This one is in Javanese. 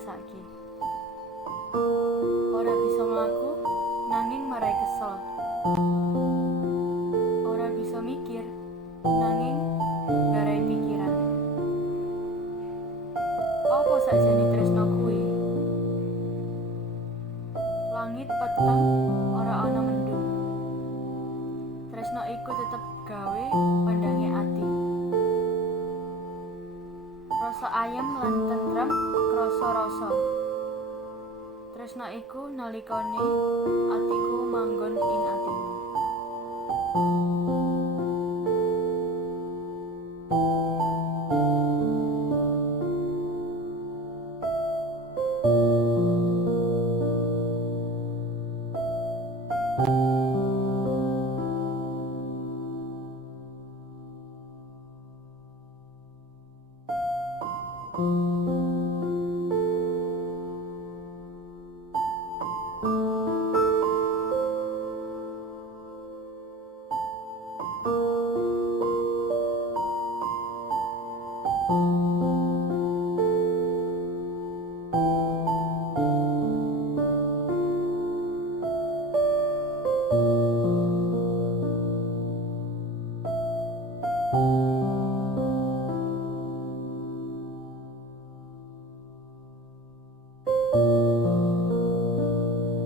ngrasake. Ora bisa mlaku nanging marai kesel. Ora bisa mikir nanging garai pikiran. Apa sakjane tresno kuwi? Langit peteng ora ana mendung. Tresno iku tetep gawe pandange ati. Rasa ayem lan tentrem krasa rasa. Tresno iku nalikane atiku manggon ing atimu.